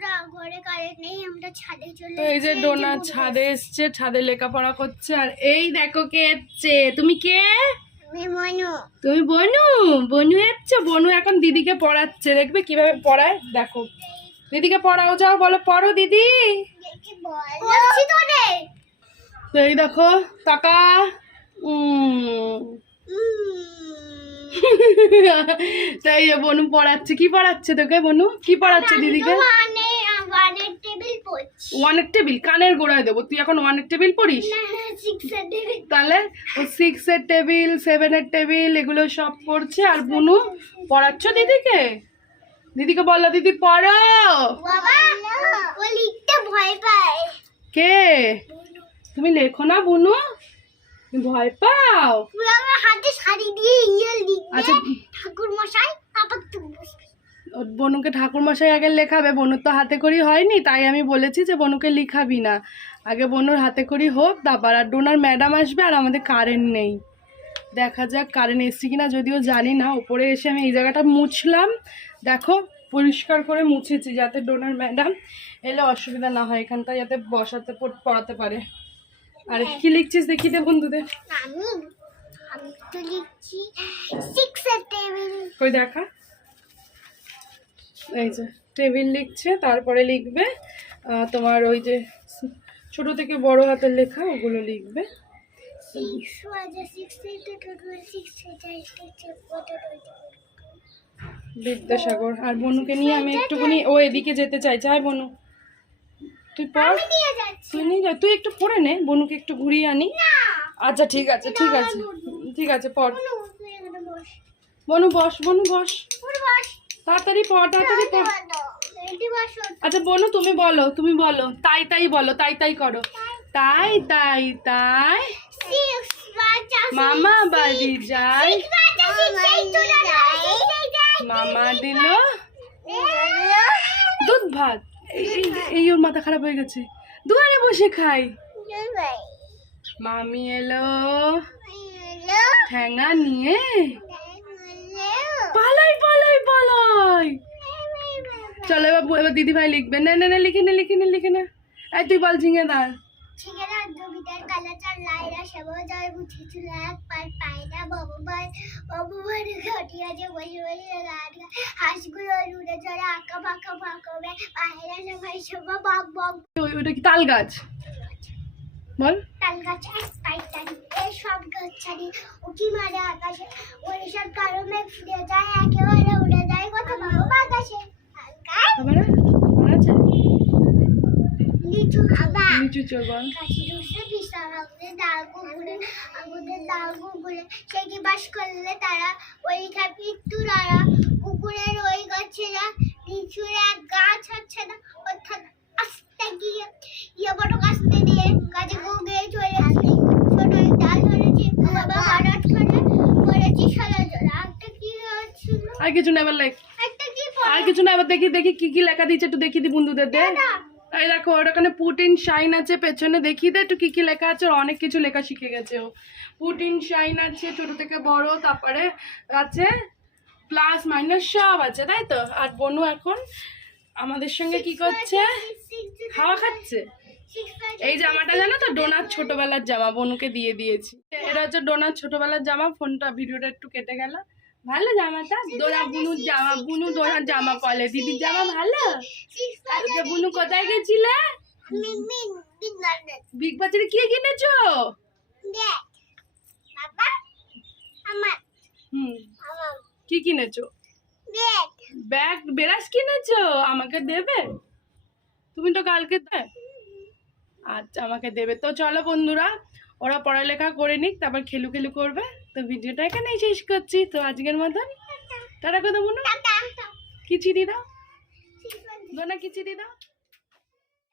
বন্ধুরা ঘরে কারেন্ট নেই, আমরা ছাদে চলে তো এই যে ডোনা ছাদে এসছে, ছাদে লেখাপড়া করছে। আর এই দেখো কে এসছে। তুমি কে? আমি মনু। তুমি বনু? বনু এসছে। বনু এখন দিদিকে পড়াচ্ছে, দেখবে কিভাবে পড়ায়। দেখো দিদিকে পড়াও, যাও বলো পড়ো দিদি। বলছি তো রে। তো এই দেখো টাকা তাই বনু পড়াচ্ছে। কি পড়াচ্ছে তোকে বনু? কি পড়াচ্ছে দিদিকে? ওয়ানের টেবিল পড়ছি। ওয়ানের টেবিল কানের গোড়ায় দেবো। তুই এখন ওয়ানের টেবিল পড়িস? না 6 এর টেবিল। তাহলে ও 6 এর টেবিল, 7 এর টেবিল এগুলো সব পড়ছে। আর বনু পড়াচ্ছ দিদিকে? দিদিকে বললো দিদি পড়ো। বাবা ও লিখতে ভয় পায়। কে? তুমি লেখো না বনু? তুমি ভয় পাও? বাবা হাতে শাড়ি দিয়ে লিখবে। আচ্ছা ঠাকুর মশাই পাপা তুমি বসবে। বনুকে ঠাকুর মশাই আগে লেখাবে। বনুর তো হাতে করি হয়নি, তাই আমি বলেছি যে বনুকে লিখাবি না, আগে বনুর হাতে করি হোক তারপর। আর ডোনার ম্যাডাম আসবে। আর আমাদের কারেন্ট নেই, দেখা যাক কারেন্ট এসছে কিনা, যদিও জানি না। ওপরে এসে আমি এই জায়গাটা মুছলাম, দেখো পরিষ্কার করে মুছেছি যাতে ডোনার ম্যাডাম এলে অসুবিধা না হয়, এখানটা যাতে বসাতে পড়াতে পারে। আর কি লিখছিস দেখি দে বন্ধুদের। আমি আমি তো লিখছি 6 এর টেবিল। কই দেখা। এই যে টেবিল লিখছে, তারপরে লিখবে তোমার ওই যে ছোট থেকে বড় হাতের লেখা ওগুলো লিখবে। বিদ্যাসাগর। আর বনুকে নিয়ে আমি একটুখানি ও এদিকে যেতে চাই। চাই বনু তুই পড়। তুই নিয়ে যা, তুই একটু পড়ে নে, বনুকে একটু ঘুরিয়ে আনি। আচ্ছা ঠিক আছে ঠিক আছে ঠিক আছে পড়। বনু বস, বনু বস, তাড়াতাড়ি পড়, তাড়াতাড়ি পড়। আচ্ছা বনু তুমি বলো, তুমি বলো তাই তাই বলো, তাই তাই করো। তাই তাই তাই মামা বাড়ি যাই, মামা দিল দুধ ভাত। এই ওর মাথা খারাপ হয়ে গেছে, দুয়ারে বসে খাই। মামি এলো ঠ্যাঙা নিয়ে, পালাই পালাই পালাই। চলো এবার দিদি ভাই লিখবে। না না না লিখে নে লিখে নে লিখে নে। এই তুই বল ঝিঙেদার। ঝিঙেদার জমিদার কালাচার লাইরা সেবজার বুঝি ছিল এক পার পায়না বাবুবার বাবুবার ঘটিয়াছে বসে বসে গান হাঁসগুলো উড়ে চড়ে আঁকা ফাঁকা ফাঁকবে পায়রা সবাই সবা বক বক। ওইটা কি তাল গাছ? বল। তাল গাছ একটাই এই সব গাছ ছাড়ি উকি মারে আকাশে ওইসব কারো মেঘ ফুটে যায় একেবারে উড়ে যায় কত বাবু বাতাসে। লিচু আবার লিচু চোর বল। কাশি রসে বিশাল আমাদের দাগ কুকুরে সে কি বাস করলে তারা ওই খাপি তুরারা কুকুরের ওই গাছেরা লিচুর এক গাছ হচ্ছে না অর্থাৎ আস্তে গিয়ে বড় গাছতে দিয়ে গাছে গিয়ে চলেছি ছোট ডাল ধরেছি বাবা হঠাৎ করে পড়েছি সারা জোড়া। একটা কি হচ্ছিল আর কিছু না, এবার লেখ। একটা কি আর কিছু না, এবার দেখি দেখি কি কি লেখা দিচ্ছে একটু দেখি দি বন্ধুদের দে। এই দেখো ওর ওখানে পুটিন শাইন আছে, পেছনে দেখি দে একটু কি কি লেখা আছে। ওর অনেক কিছু লেখা শিখে গেছে ও। পুটিন শাইন আছে ছোট থেকে বড়, তারপরে আছে প্লাস মাইনাস সব আছে, তাই তো। আর বনু এখন আমাদের সঙ্গে কি করছে? খাওয়া খাচ্ছে। এই জামাটা জানো তো ডোনার ছোটবেলার জামা, বনুকে দিয়ে দিয়েছি। এটা হচ্ছে ডোনার ছোটবেলার জামা। ফোনটা ভিডিওটা একটু কেটে গেল। ভালো জামাটা, ডোনা বুনুর জামা, বুনু ডোনার জামা পলে। দিদির জামা ভালো। কালকে বুনু কোথায় গেছিলে? বিগ বাজারে কি কিনেছো? কি কিনেছো? ব্যাগ বেরাস কিনেছো? আমাকে দেবে? তুমি তো কালকে আচ্ছা আমাকে দেবে। তো চলো বন্ধুরা, ওরা পড়ালেখা করে নিক, তারপর খেলু খেলু করবে। তো ভিডিওটা এখানেই শেষ করছি। তো আজকের মতন টাটা কথা বলুন। কিচি দি দাও, দোনা কিচি দি দাও।